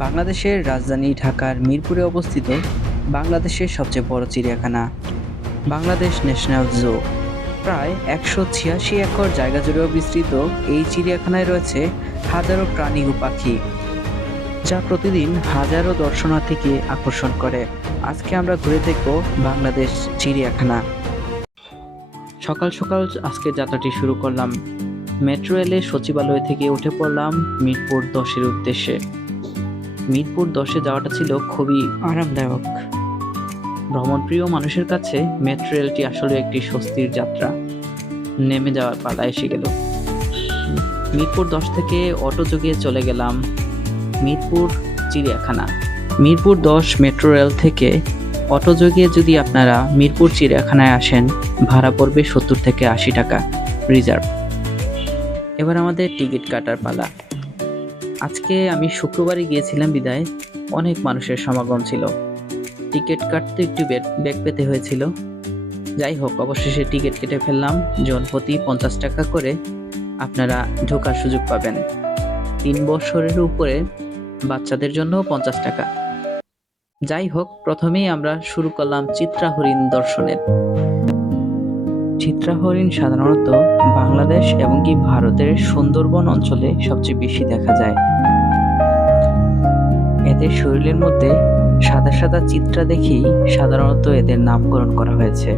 বাংলাদেশের রাজধানী ঢাকার মিরপুরে অবস্থিত বাংলাদেশের সবচেয়ে বড় চিড়িয়াখানা বাংলাদেশ ন্যাশনাল জু। প্রায় ১৮৬ একর জায়গা জুড়ে বিস্তৃত এই চিড়িয়াখানায় রয়েছে হাজারো প্রাণী ও পাখি, যা প্রতিদিন হাজারো দর্শনার্থীকে আকর্ষণ করে। আজকে আমরা ঘুরে দেখব বাংলাদেশ চিড়িয়াখানা। সকাল সকাল আজকে যাত্রাটি শুরু করলাম। মেট্রো রেলে সচিবালয় থেকে উঠে পড়লাম মিরপুর ১০-এর উদ্দেশ্যে। মিরপুর ১০-এ যাওয়াটা ছিল খুবই আরামদায়ক। ভ্রমণপ্রিয় মানুষের কাছে মেট্রো রেলটি আসলে একটি স্বস্তির যাত্রা। নেমে যাওয়ার পালা এসে গেল। মিরপুর ১০ থেকে অটো যোগে চলে গেলাম মিরপুর চিড়িয়াখানা। মিরপুর ১০ মেট্রো রেল থেকে অটো যোগে যদি আপনারা মিরপুর চিড়িয়াখানায় আসেন, ভাড়া পড়বে ৭০ থেকে ৮০ টাকা রিজার্ভ। এবার আমাদের টিকিট কাটার পালা। আজকে আমি শুক্রবারে গিয়েছিলাম বিদায় অনেক মানুষের সমাগম ছিল। টিকিট কাটতে একটু বেগ পেতে হয়েছিল। যাই হোক, অবশেষে টিকিট কেটে ফেললাম। জনপ্রতি ৫০ টাকা করে আপনারা ঢোকার সুযোগ পাবেন। ৩ বছরের উপরে বাচ্চাদের জন্য ৫০ টাকা। যাই হোক, প্রথমেই আমরা শুরু করলাম চিত্রা হরিণ দর্শনের। চিত্রা হরিণ সাধারণত বাংলাদেশ এবং কি ভারতের সুন্দরবন অঞ্চলে সবচেয়ে বেশি দেখা যায়। এদের শরীরের মধ্যে সাদা সাদা চিত্রা দেখেই সাধারণত এদের নামকরণ করা হয়েছে।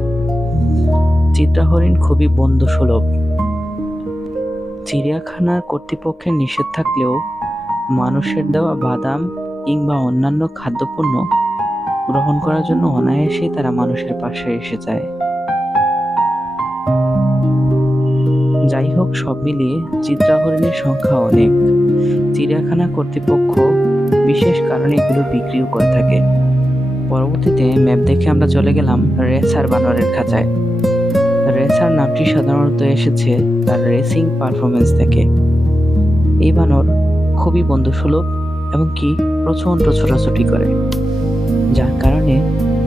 চিত্রা হরিণ খুবই বন্ধুসুলভ। চিড়িয়াখানার কর্তৃপক্ষের নিষেধ থাকলেও মানুষের দেওয়া বাদাম কিংবা অন্যান্য খাদ্যপণ্য গ্রহণ করার জন্য অনায়াসেই তারা মানুষের পাশে এসে যায়। যাই হোক, সব মিলিয়ে চিত্রা হরিণের সংখ্যা অনেক। চিড়িয়াখানা কর্তৃপক্ষ বিশেষ কারণে এগুলো বিক্রিও করে থাকে। পরবর্তীতে ম্যাপ দেখে আমরা চলে গেলাম রেসার বানরের খাঁচায়। রেসার নামটি সাধারণত এসেছে তার রেসিং পারফরমেন্স থেকে। এই বানর খুবই বন্ধুসুলভ এবং কি প্রচণ্ড ছোটাছুটি করে, যার কারণে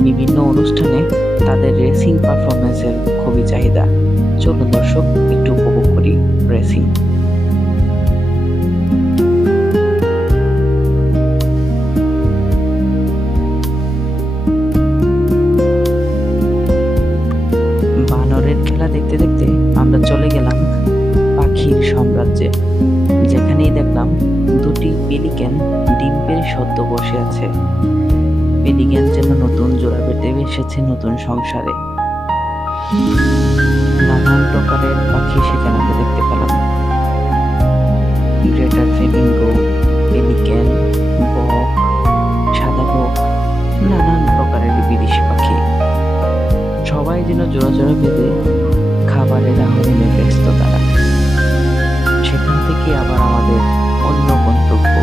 বিভিন্ন অনুষ্ঠানে তাদের রেসিং পারফরমেন্সের খুবই চাহিদা। চলুন দর্শক, একটু উপভোগ করি রেসিং। বানরের খেলা দেখতে দেখতে আমরা চলে গেলাম পাখির সাম্রাজ্যে, যেখানেই দেখলাম দুটি পেলিক্যান ডিম পেড়ে সদ্য বসে আছে। পেলিক্যান যেন নতুন জোড়া পেতে এসেছে নতুন সংসারে। নানান প্রকারের পাখি সেখানে আমরা দেখতে পেলাম। গ্রেটার ফ্লেমিঙ্গো, পেলিক্যান, বক, সাদা বক, নানান প্রকারের বিদেশি পাখি। সবাই যেন জোড়া জোড়া বেঁধে খাবারের আহরণে ব্যস্ত তারা। সেখান থেকে আবার আমাদের অন্য গন্তব্য,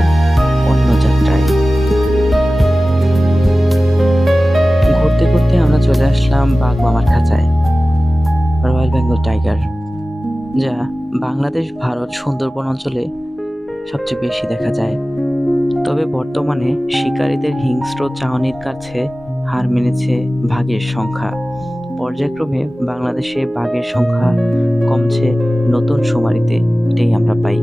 অন্য যাত্রায়। ঘুরতে ঘুরতে আমরা চলে আসলাম বাঘ মামার খাঁচায়। রয়্যাল বেঙ্গল টাইগার, যা বাংলাদেশ ভারত সুন্দরবন অঞ্চলে সবচেয়ে বেশি দেখা যায়। তবে বর্তমানে শিকারীদের হিংস্র চাহনির কাছে হার মেনেছে বাঘের সংখ্যা। পর্যায়ক্রমে বাংলাদেশে বাঘের সংখ্যা কমছে নতুন শুমারিতে, এটাই আমরা পাই।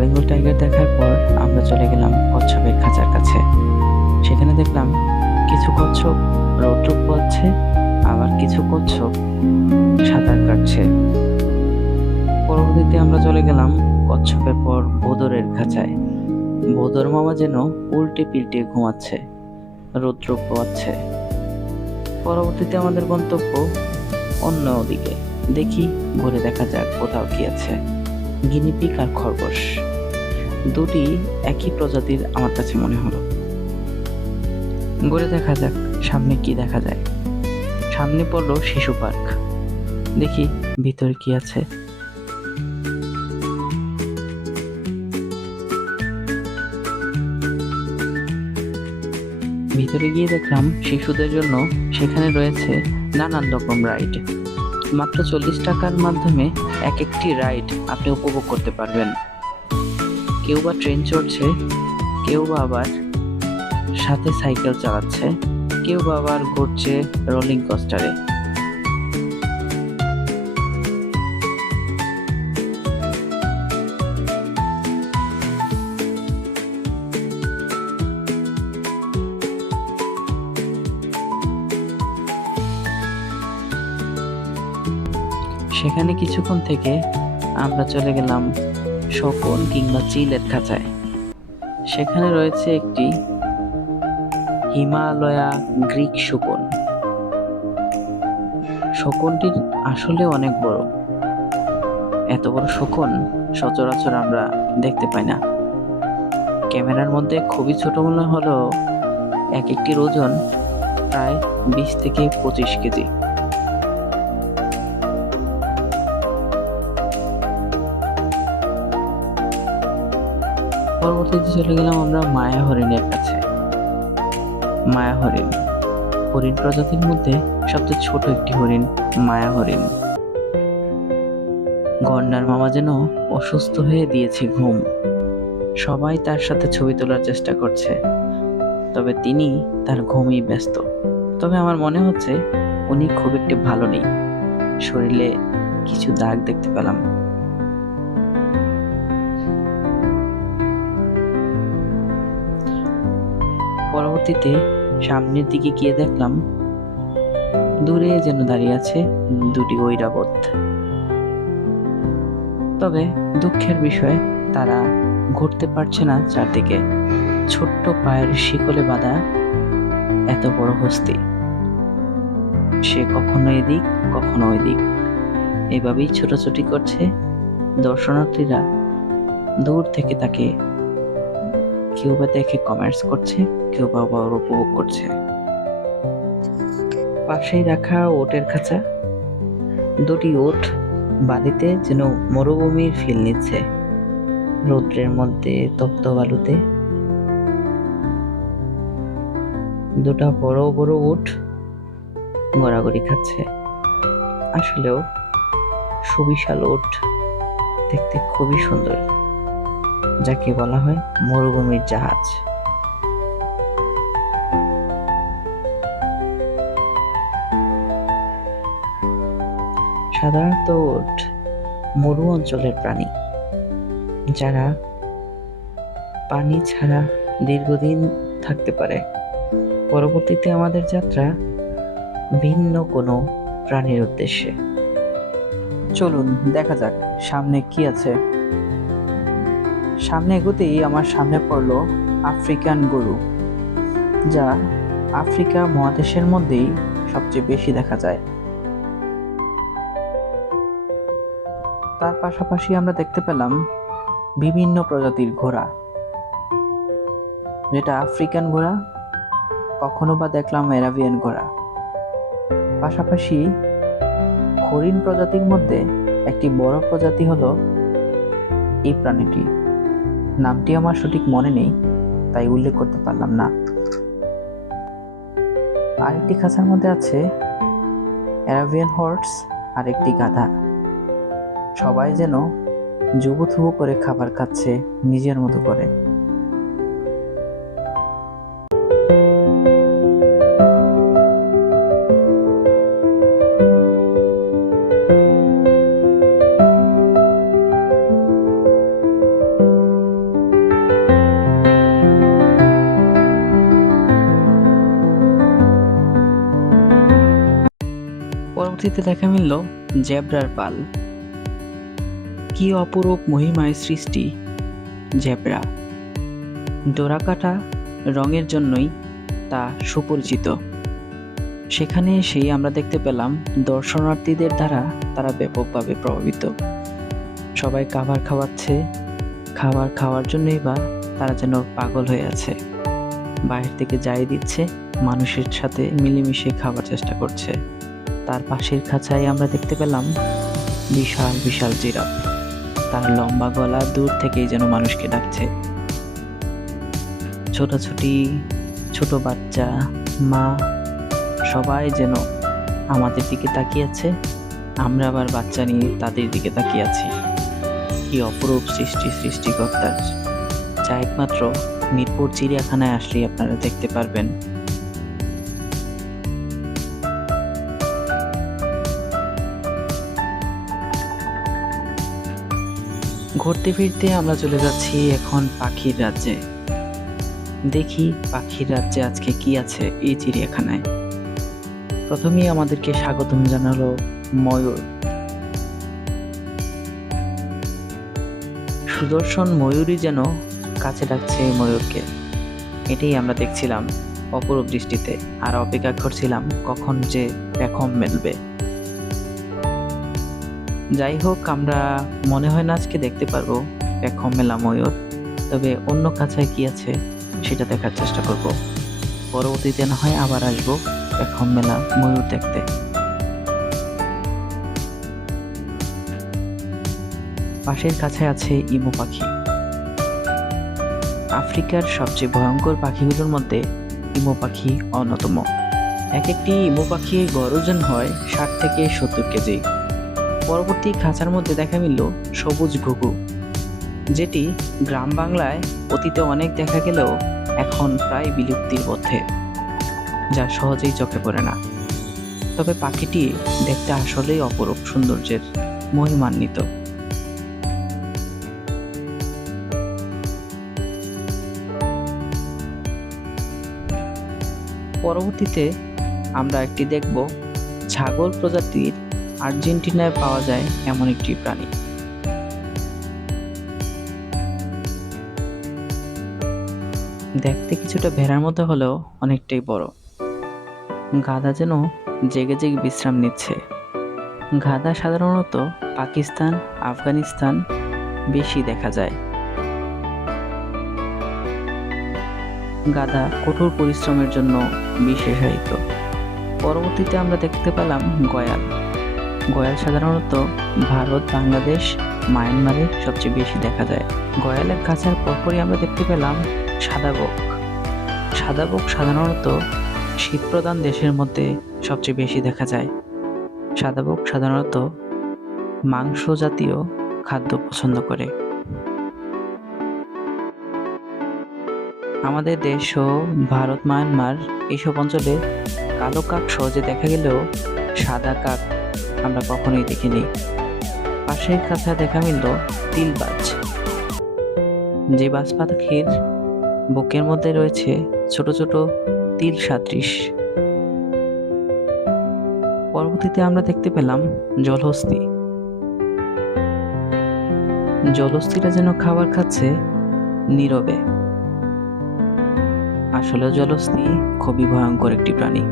বেঙ্গল টাইগার দেখার পর আমরা চলে গেলাম কচ্ছপের খাঁচার কাছে। সেখানে দেখলাম কিছু কচ্ছপ রৌদ্র পোহাচ্ছে, আবার কিছু কচ্ছপ সাঁতার কাটছে। পরবর্তীতে আমরা চলে গেলাম কচ্ছপের পর বোদরের খাঁচায়। বোদর মামা যেন উল্টে পিল্টে ঘুমাচ্ছে, রৌদ্র পোহাচ্ছে। পরবর্তীতে আমাদের গন্তব্য অন্য দিকে। দেখি ঘুরে দেখা যাক কোথাও কি আছে। গিনিপিগ আর খরগোশ দুটি একই প্রজাতির আমার কাছে মনে হলো। ঘুরে দেখা যাক সামনে কি দেখা যায়। সামনে পড়লো শিশু পার্ক। দেখি ভিতরে কি আছে। ভিতরে গিয়ে দেখলাম শিশুদের জন্য সেখানে রয়েছে নানান রকম রাইড। মাত্র 40 টাকার মাধ্যমে এক একটি রাইড আপনি উপভোগ করতে পারবেন। কেউ বা ট্রেন চড়ছে, কেউ বা আবার সাথে সাইকেল চালাচ্ছে, কেউ বা আবার ঘুরছে রোলিং কোস্টারে। সেখানে কিছুক্ষণ থেকে আমরা চলে গেলাম শকুন কিংবা চিলের খাঁচায়। সেখানে রয়েছে একটি হিমালয়া গ্রিক শকুন। শকুনটি আসলে অনেক বড়। এত বড় শকুন সচরাচর আমরা দেখতে পাই না। ক্যামেরার মধ্যে খুবই ছোট মনে হলেও এক একটির ওজন প্রায় 20 থেকে 25 কেজি। পরবর্তীতে চলে গেলাম আমরা মায়া হরিণের কাছে। মায়া হরিণ হরিণ প্রজাতির মধ্যে সবচেয়ে ছোট একটি হরিণ মায়া হরিণ। গন্ডার মামা যেন অসুস্থ হয়ে দিয়েছে ঘুম। সবাই তার সাথে ছবি তোলার চেষ্টা করছে, তবে তিনি তার ঘুমেই ব্যস্ত। তবে আমার মনে হচ্ছে উনি খুব একটি ভালো নেই, শরীরে কিছু দাগ দেখতে পেলাম। পরবর্তীতে সামনের দিকে গিয়ে দেখলাম দূরে যেন দাঁড়িয়ে আছে দুটি ঐরাবত। তবে দুঃখের বিষয় তারা ঘুরতে পারছে না চারদিকে। ছোট্ট পায়ের শিকলে বাঁধা এত বড় হস্তি, সে কখনো এদিক কখনো ওই দিক এভাবেই ছোটাছুটি করছে। দর্শনার্থীরা দূর থেকে তাকে কেউ বা দেখে কমেন্টস করছে, কেউ বা উপভোগ করছে। পাশেই রাখা ওটের খাঁচা, দুটি ওট বালিতে যেন মরুভূমির ফিল নিচ্ছে, রৌদ্রের মধ্যে তপ্ত বালুতে। দুটা বড় বড় উট গড়াগড়ি খাচ্ছে। আসলেও সুবিশাল উট, দেখতে খুবই সুন্দর, যাকে বলা হয় মরুভূমির জাহাজ। সাধারণত উট মরু অঞ্চলের প্রাণী, যারা পানি ছাড়া দীর্ঘদিন থাকতে পারে। পরবর্তীতে আমাদের যাত্রা ভিন্ন কোনো প্রাণীর উদ্দেশ্যে। চলুন দেখা যাক সামনে কি আছে। সামনে এগোতেই আমার সামনে পড়লো আফ্রিকান গরু, যা আফ্রিকা মহাদেশের মধ্যেই সবচেয়ে বেশি দেখা যায়। তার পাশাপাশি আমরা দেখতে পেলাম বিভিন্ন প্রজাতির ঘোড়া, যেটা আফ্রিকান ঘোড়া, কখনো বা দেখলাম অ্যারাবিয়ান ঘোড়া। পাশাপাশি হরিণ প্রজাতির মধ্যে একটি বড় প্রজাতি হলো এই প্রাণীটি, নামটি আমার সঠিক মনে নেই, তাই উল্লেখ করতে পারলাম না। আরেকটি খাঁচার মধ্যে আছে অ্যারাবিয়ান হর্স আর একটি গাধা। সবাই যেন জুবুথুবু করে খাবার খাচ্ছে নিজের মতো করে। পরবর্তীতে দেখা মিলল জেব্রার পাল। কি অপরূপ মহিমায় সৃষ্টি জেব্রা। ডোরাকাটা রঙের জন্যই তা সুপরিচিত। সেখানে এসেই আমরা দেখতে পেলাম দর্শনার্থীদের দ্বারা তারা ব্যাপকভাবে প্রভাবিত। সবাই খাবার খাওয়াচ্ছে, খাবার খাওয়ার জন্যই বা তারা যেন পাগল হয়ে আছে। বাইরে থেকে যাই দিচ্ছে, মানুষের সাথে মিলেমিশে খাবার চেষ্টা করছে। তার পাশের খাঁচায় আমরা দেখতে পেলাম বিশাল বিশাল জিরাফ, তার লম্বা গলা দূর থেকেই যেন মানুষকে ডাকছে। ছোটাছুটি, ছোট বাচ্চা, মা, সবাই যেন আমাদের দিকে তাকিয়ে আছে আমরা আবার বাচ্চা নিয়ে তাদের দিকে তাকিয়ে আছি। কি অপরূপ সৃষ্টিকর্তার, যা একমাত্র মিরপুর চিড়িয়াখানায় আসলেই আপনারা দেখতে পারবেন। ঘুরতে ফিরতে আমরা চলে যাচ্ছি এখন পাখির রাজ্যে। দেখি পাখির রাজ্যে আজকে কি আছে এই চিড়িয়াখানায়। প্রথমেই আমাদেরকে স্বাগতম জানালো ময়ূর। সুদর্শন ময়ূরই যেন কাছে ডাকছে এই ময়ূরকে। এটাই আমরা দেখছিলাম অপরূপ দৃষ্টিতে, আর অপেক্ষা করছিলাম কখন যে পেখম মেলবে। যাই হোক, আমরা মনে হয় না আজকে দেখতে পারবো পেখম মেলা ময়ূর, তবে অন্য খাঁচায় কি আছে সেটা দেখার চেষ্টা করব। পরবর্তীতে না হয় আবার আসবো পেখম মেলা ময়ূর দেখতে। পাশের কাছায় আছে ইমু পাখি। আফ্রিকার সবচেয়ে ভয়ঙ্কর পাখিগুলোর মধ্যে ইমু পাখি অন্যতম। এক একটি ইমু পাখির গড় ওজন হয় 60 থেকে 70 কেজি। পরবর্তী খাঁচার মধ্যে দেখা মিলল সবুজ ঘুঘু, যেটি গ্রাম বাংলায় অতীতে অনেক দেখা গেলেও এখন প্রায় বিলুপ্তির পথে, যা সহজেই চোখে পড়ে না। তবে পাখিটি দেখতে আসলেই অপরূপ সৌন্দর্যের মহিমান্বিত। পরবর্তীতে আমরা একটি দেখব ছাগল প্রজাতির আর্জেন্টিনায় পাওয়া যায় এমন একটি প্রাণী। দেখতে কিছুটা ভেড়ার মতো হলেও অনেকটাই বড়। গাধা যেন জেগে জেগে বিশ্রাম নিচ্ছে। গাধা সাধারণত পাকিস্তান, আফগানিস্তান বেশি দেখা যায়। গাধা কঠোর পরিশ্রমের জন্য বিশেষায়িত। পরবর্তীতে আমরা দেখতে পেলাম গয়াল। গয়াল সাধারণত ভারত, বাংলাদেশ, মায়ানমারে সবচেয়ে বেশি দেখা যায়। গয়ালের খাঁচার পরপরই আমরা দেখতে পেলাম সাদা বক। সাদা বক সাধারণত শীতপ্রধান দেশের মধ্যে সবচেয়ে বেশি দেখা যায়। সাদা বক সাধারণত মাংস জাতীয় খাদ্য পছন্দ করে। আমাদের দেশ ও ভারত, মায়ানমার এইসব অঞ্চলে কালো কাক সহজে দেখা গেলেও সাদা কাক আমরা কখনোই দেখিনি। পাশের খাঁচা দেখা মিলল তিলবাজ, যে বাজ পাখির বুকের মধ্যে রয়েছে ছোট ছোট তিল সাদৃশ। পরবর্তীতে আমরা দেখতে পেলাম জলহস্তী। জলহস্তিরা যেন খাবার খাচ্ছে নীরবে। আসলে জলহস্তী খুবই ভয়ঙ্কর একটি প্রাণী।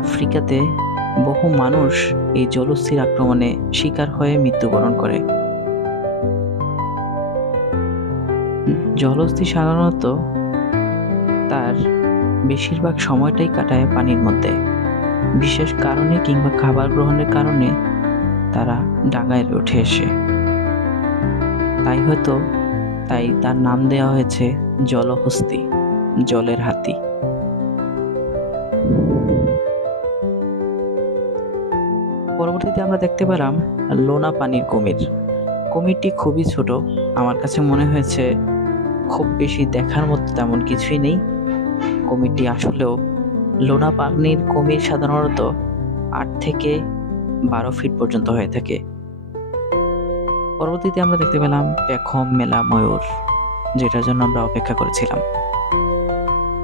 আফ্রিকাতে বহু মানুষ এই জলহস্তির আক্রমণে শিকার হয়ে মৃত্যুবরণ করে। জলহস্তী সাধারণত তার বেশিরভাগ সময়টাই কাটায় পানির মধ্যে। বিশেষ কারণে কিংবা খাবার গ্রহণের কারণে তারা ডাঙায় উঠে এসে, তাই তার নাম দেওয়া হয়েছে জলহস্তী, জলের হাতি। পরবর্তীতে আমরা দেখতে পেলাম লোনা পানির কুমির। কুমিরটি খুবই ছোট, আমার কাছে মনে হয়েছে খুব বেশি দেখার মতো তেমন কিছুই নেই। কুমিরটি আসলেও লোনা পানির কুমির সাধারণত 8 থেকে 12 ফিট পর্যন্ত হয়ে থাকে। পরবর্তীতে আমরা দেখতে পেলাম পেখম মেলা ময়ূর, যেটার জন্য আমরা অপেক্ষা করেছিলাম।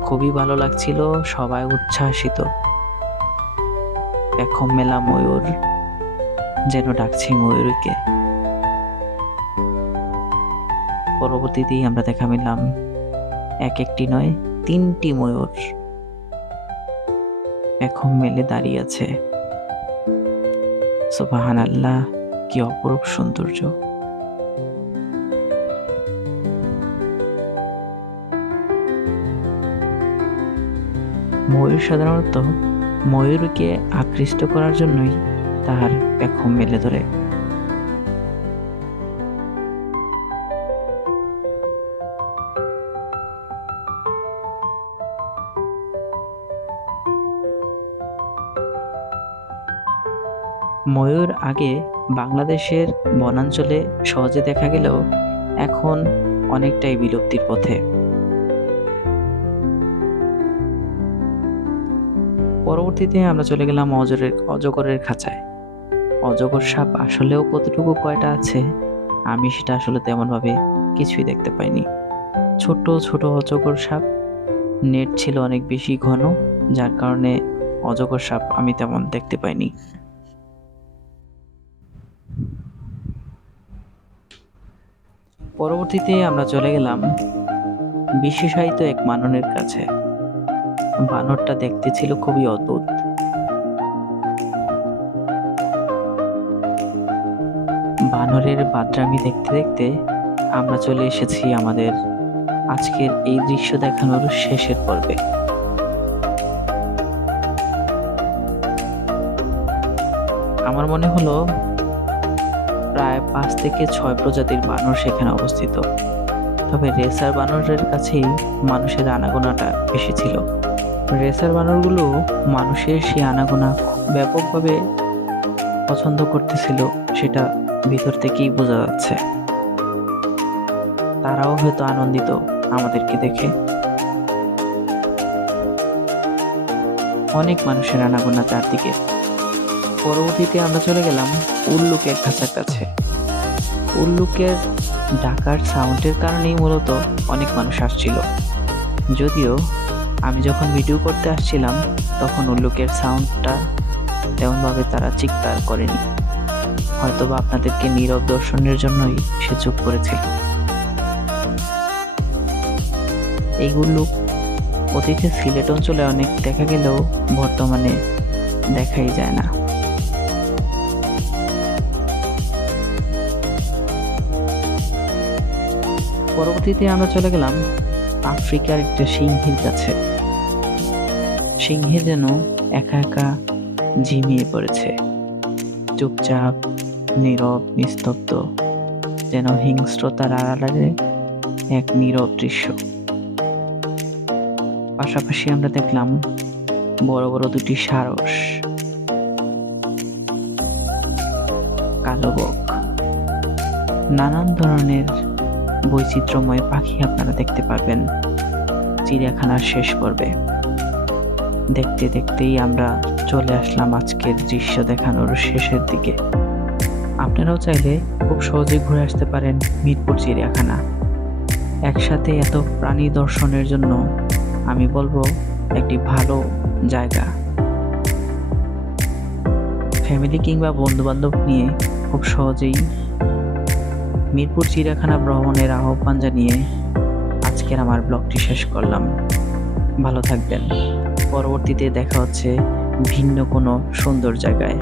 খুবই ভালো লাগছিল, সবাই উচ্ছ্বাসিত। পেখম মেলা ময়ূর যেন ডাকছে ময়ূরীকে। পরবর্তীতেই আমরা দেখা মিললাম এক একটি নয় 3টি ময়ূর পেখম মেলে দাঁড়িয়ে আছে। সুবহানাল্লাহ, কি অপরূপ সৌন্দর্য! ময়ূর সাধারণত ময়ূরকে আকৃষ্ট করার জন্যই তার পেখম মেলে ধরে। ময়ূর আগে বাংলাদেশের বনাঞ্চলে সহজে দেখা গেলেও এখন অনেকটাই বিলুপ্তির পথে। পরবর্তীতে আমরা চলে গেলাম অজগরের খাঁচায়। অজগর সাপ আসলেও কতটুকু কয়টা আছে আমি সেটা আসলে তেমনভাবে কিছুই দেখতে পাইনি। ছোট ছোট অজগর সাপ, নেট ছিল অনেক বেশি ঘন, যার কারণে অজগর সাপ আমি তেমন দেখতে পাইনি। পরবর্তীতে আমরা চলে গেলাম বিশেষায়িত এক বানরের কাছে। বানরটা দেখতে ছিল খুবই অদ্ভুত। বানরের বাদরামি দেখতে দেখতে আমরা চলে এসেছি আমাদের আজকের এই দৃশ্য দেখানোর শেষের পর্বে। আমার মনে হলো প্রায় 5 থেকে 6 প্রজাতির বানর সেখানে অবস্থিত। তবে রেসার বানরের কাছেই মানুষের আনাগোনাটা বেশি ছিল। রেসার বানরগুলো মানুষের সেই আনাগোনা ব্যাপকভাবে পছন্দ করতেছিল, সেটা ভিতর থেকেই বোঝা যাচ্ছে। তারাও হয়তো আনন্দিত আমাদেরকে দেখে। অনেক মানুষের আনাগোনা চারদিকে। পরবর্তীতে আমরা চলে গেলাম উল্লুকের খাঁচার কাছে। উল্লুকের ডাকার সাউন্ডের কারণেই মূলত অনেক মানুষ আসছিল। যদিও আমি যখন ভিডিও করতে আসছিলাম তখন উল্লুকের সাউন্ডটা তেমনভাবে তারা চিৎকার করেনি, হয়তোবা আপনাদেরকে নীরব দর্শনের জন্যই সে চুপ করেছিল। এই উল্লুক অতীতে সিলেট অঞ্চলে অনেক দেখা গেলেও বর্তমানে দেখাই যায় না। পরবর্তীতে আমরা চলে গেলাম আফ্রিকার একটা সিংহীর কাছে। সিংহী যেন একা একা ঝিমিয়ে পড়েছে, চুপচাপ, নীরব, নিস্তব্ধ, যেন হিংস্রতার আড়ালে এক নীরব দৃশ্য। পাশাপাশি আমরা দেখলাম বড় বড় দুটি সারস, কালো বক, নানান ধরনের বৈচিত্র্যময় পাখি আপনারা দেখতে পাবেন চিড়িয়াখানার শেষ পর্বে। দেখতে দেখতেই আমরা চলে আসলাম আজকের দৃশ্য দেখানোর শেষের দিকে। আপনারাও চাইলে খুব সহজেই ঘুরে আসতে পারেন মিরপুর চিড়িয়াখানা। একসাথে এত প্রাণী দর্শনের জন্য আমি বলবো একটি ভালো জায়গা। ফ্যামিলি কিংবা বন্ধু-বান্ধব নিয়ে খুব সহজেই মিরপুর চিড়িয়াখানা ভ্রমণের আহ্বান জানিয়ে আজকের আমার ব্লগটি শেষ করলাম। ভালো থাকবেন। পরবর্তীতে দেখা হচ্ছে ভিন্ন কোনো সুন্দর জায়গায়।